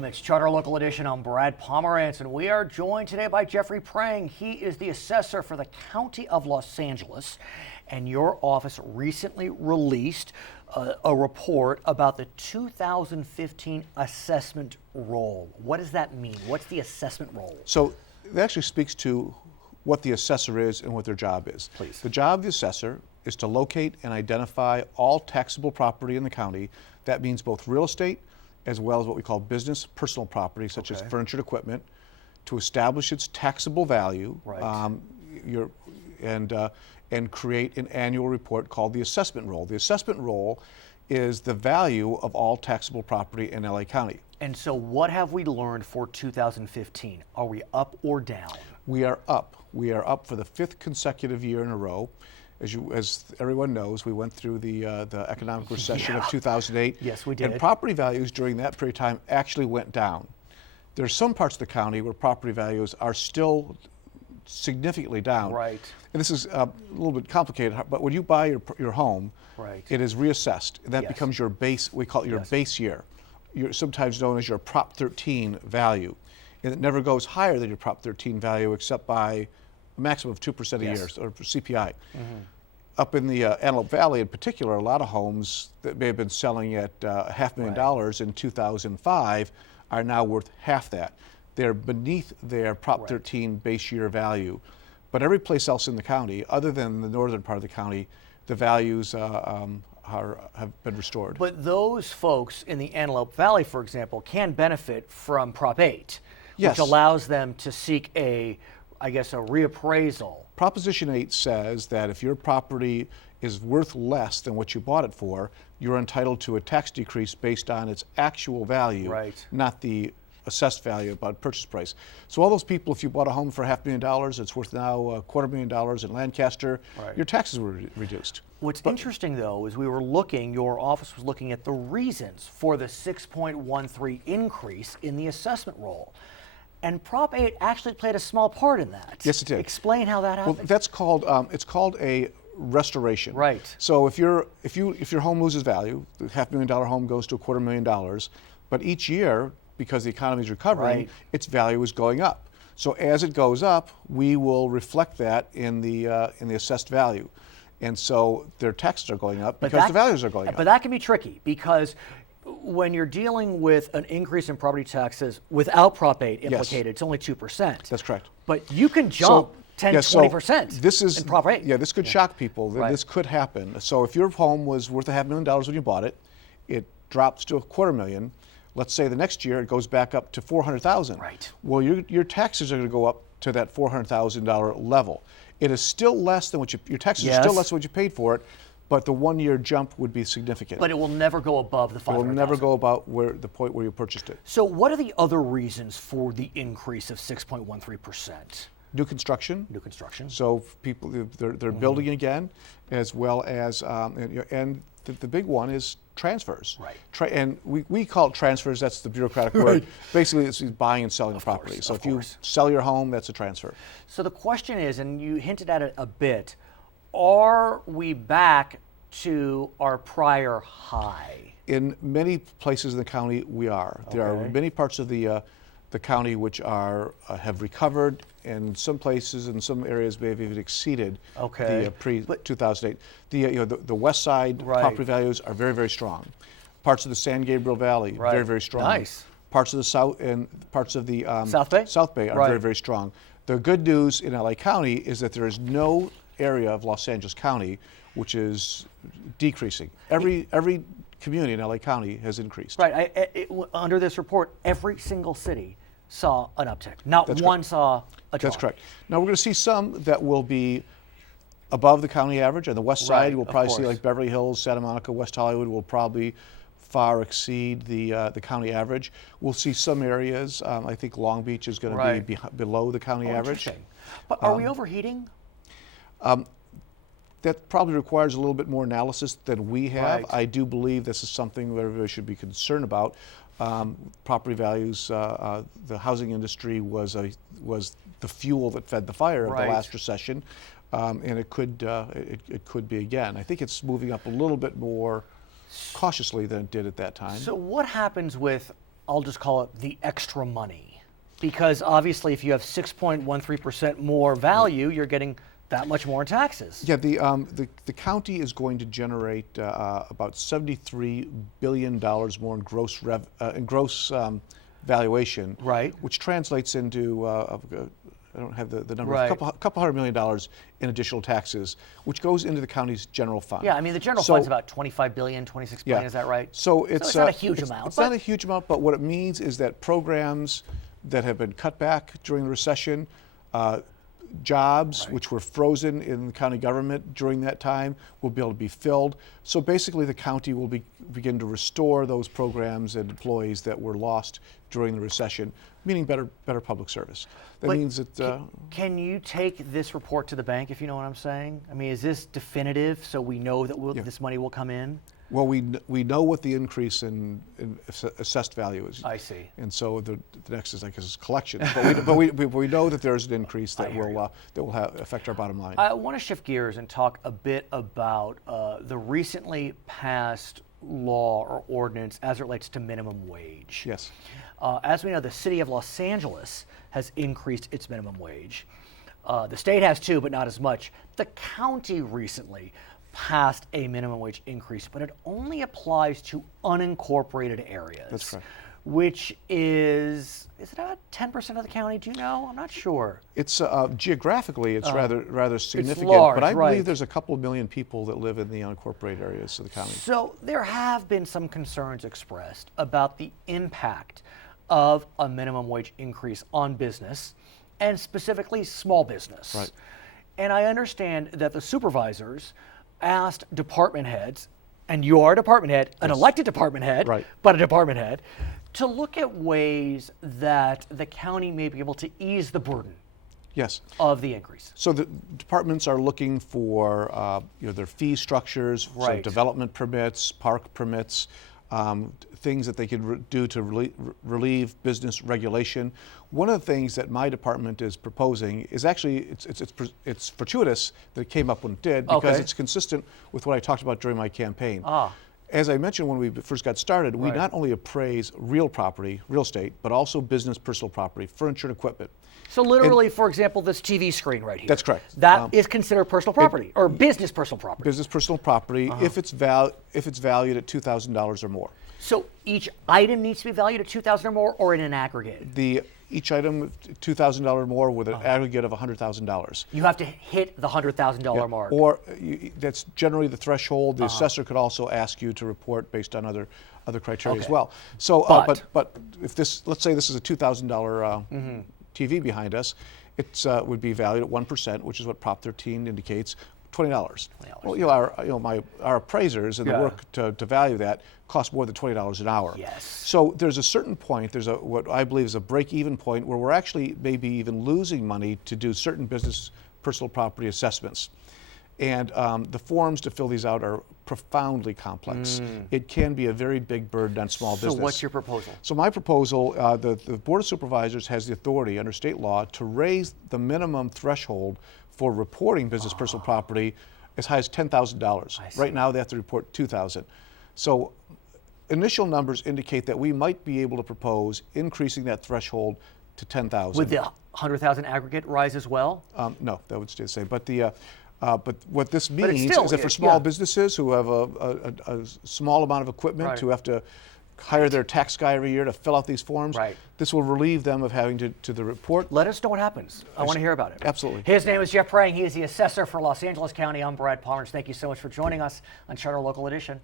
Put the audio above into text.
Welcome. It's Charter Local Edition. I'm Brad Pomerance, and we are joined today by Jeffrey Prang. He is the assessor for the County of Los Angeles, and your office recently released a report about the 2015 assessment roll. What does that mean? What's the assessment roll? So it actually speaks to what the assessor is and what their job is. Please. The job of the assessor is to locate and identify all taxable property in the county. That means both real estate as well as what we call business personal property, such as furniture and equipment, to establish its taxable value, Right. And create an annual report called the assessment roll. The assessment roll is the value of all taxable property in LA County. And so what have we learned for 2015? Are we up or down? We are up. We are up for the 5th consecutive year in a row. As everyone knows, we went through the economic recession of 2008. Yes, we did. And property values during that period of time actually went down. There are some parts of the county where property values are still significantly down. Right. And this is a little bit complicated, but when you buy your home, Right. it is reassessed. And that Yes. becomes your base, we call it your Yes. base year. You're sometimes known as your Prop 13 value. And it never goes higher than your Prop 13 value except by a maximum of 2% a year, Yes. or CPI. Up in the Antelope Valley in particular, a lot of homes that may have been selling at $500,000 in 2005 are now worth half that. They're beneath their Prop 13 base year value. But every place else in the county, other than the northern part of the county, the values have been restored. But those folks in the Antelope Valley, for example, can benefit from Prop 8, Yes. which allows them to seek a reappraisal. Proposition 8 says that if your property is worth less than what you bought it for, you're entitled to a tax decrease based on its actual value, Right. not the assessed value about purchase price. So all those people, if you bought a home for $500,000, it's worth now $250,000 in Lancaster, Right. your taxes were reduced. What's interesting, though, is your office was looking at the reasons for the 6.13 increase in the assessment roll. And Prop 8 actually played a small part in that. Yes, it did. Explain how that happened. Well, that's called it's called a restoration. Right. So if your home loses value, the $500,000 home goes to $250,000, but each year, because the economy is recovering, Right. its value is going up. So as it goes up, we will reflect that in the assessed value, and so their taxes are going up because the values are going up. But that can be tricky because when you're dealing with an increase in property taxes without Prop 8 implicated, it's only 2%. That's correct. But you can jump 10, 20% this is in Prop 8. Yeah, this could shock people. Right. This could happen. So if your home was worth $500,000 when you bought it, it drops to $250,000. Let's say the next year it goes back up to $400,000. Right. Well, your taxes are going to go up to that $400,000 level. It is still less than what your taxes are still less than what you paid for it, but the 1 year jump would be significant. But it will never go above the It $500,000. will never go about the point where you purchased it. So what are the other reasons for the increase of 6.13%? New construction. New construction. So people, they're building again, as well as, and the big one is transfers. Right. And we call it transfers, that's the bureaucratic word. Basically, it's buying and selling a property. course, So of if you course. sell your home, that's a transfer. So the question is, and you hinted at it a bit, are we back to our prior high? In many places in the county, we are. There are Okay. many parts of the county which are have recovered, and some places in some areas may have even exceeded the pre-2008. The west side property values are very, very strong. Parts of the San Gabriel Valley, very, very strong. Nice. Parts of the south and parts of the South Bay? are very, very strong. The good news in LA County is that there is no area of Los Angeles County which is decreasing. Every community in LA County has increased. Right. Under this report, every single city saw an uptick. Not That's one correct. saw a decline. That's correct. Now we're going to see some that will be above the county average. On the west side, we'll probably see like Beverly Hills, Santa Monica, West Hollywood will probably far exceed the county average. We'll see some areas. I think Long Beach is going to be below the county average. Interesting. But are we overheating? That probably requires a little bit more analysis than we have. Right. I do believe this is something that everybody should be concerned about. Property values, the housing industry was the fuel that fed the fire of the last recession, and it could be again. I think it's moving up a little bit more cautiously than it did at that time. So what happens with I'll just call it the extra money? Because obviously if you have 6.13% more value, you're getting that much more in taxes. Yeah, the county is going to generate about $73 billion more in gross valuation, Right. which translates into I don't have the number, Right. a couple $100 million in additional taxes, which goes into the county's general fund. Yeah, I mean the general fund's about 25 billion, 26 billion, is that right? So it's not a huge amount. It's not a huge amount, but what it means is that programs that have been cut back during the recession, jobs which were frozen in the county government during that time will be able to be filled. So basically the county will begin to restore those programs and employees that were lost during the recession, meaning better public service. That means that... Can you take this report to the bank, if you know what I'm saying? I mean, is this definitive so we know that this money will come in? Well, we know what the increase in assessed value is. I see. And so the next is, I guess, collections. But we know that there's an increase that will affect our bottom line. I want to shift gears and talk a bit about the recently passed law or ordinance as it relates to minimum wage. Yes. As we know, the city of Los Angeles has increased its minimum wage. The state has too, but not as much. The county recently passed a minimum wage increase, but it only applies to unincorporated areas. That's correct. Which is it about 10% of the county? Do you know? I'm not sure. It's geographically, it's rather significant, large, but I right. believe there's a couple of million people that live in the unincorporated areas of the county. So there have been some concerns expressed about the impact of a minimum wage increase on business, and specifically small business. Right. And I understand that the supervisors asked department heads, and you are a department head, an elected department head, Right. but a department head, to look at ways that the county may be able to ease the burden Yes. of the increase. So the departments are looking for their fee structures, so Right. development permits, park permits, things that they can do to relieve business regulation. One of the things that my department is proposing is actually, it's fortuitous that it came up when it did, because Okay. it's consistent with what I talked about during my campaign. Ah. As I mentioned when we first got started, we Right. not only appraise real property, real estate, but also business personal property, furniture and equipment. So literally, for example, this TV screen right here. That's correct. That is considered personal property or business personal property. Business personal property, if it's valued at $2,000 or more. So each item needs to be valued at $2,000 or more, or in an aggregate? Each item $2,000 or more with an aggregate of $100,000. You have to hit the $100,000 mark. Or that's generally the threshold. The assessor could also ask you to report based on other criteria as Okay. well. So, But- if let's say this is a $2,000 TV behind us, it would be valued at 1%, which is what Prop 13 indicates. $20. Well, our appraisers and the work to value that cost more than $20 an hour. Yes. So there's a certain point, there's what I believe is a break-even point where we're actually maybe even losing money to do certain business personal property assessments. And the forms to fill these out are profoundly complex. It can be a very big burden on small business. So what's your proposal? So my proposal, the Board of Supervisors has the authority under state law to raise the minimum threshold for reporting business personal property as high as $10,000. Right now they have to report $2,000. So initial numbers indicate that we might be able to propose increasing that threshold to $10,000. Would the 100,000 aggregate rise as well? No, that would stay the same. But what this But it's means still- is that for small businesses who have a small amount of equipment, Right. who have to hire their tax guy every year to fill out these forms, Right. this will relieve them of having to the report. Let us know what happens. I want to hear about it. Absolutely. His name is Jeff Prang. He is the assessor for Los Angeles County. I'm Brad Pomerance. Thank you so much for joining us on Charter Local Edition.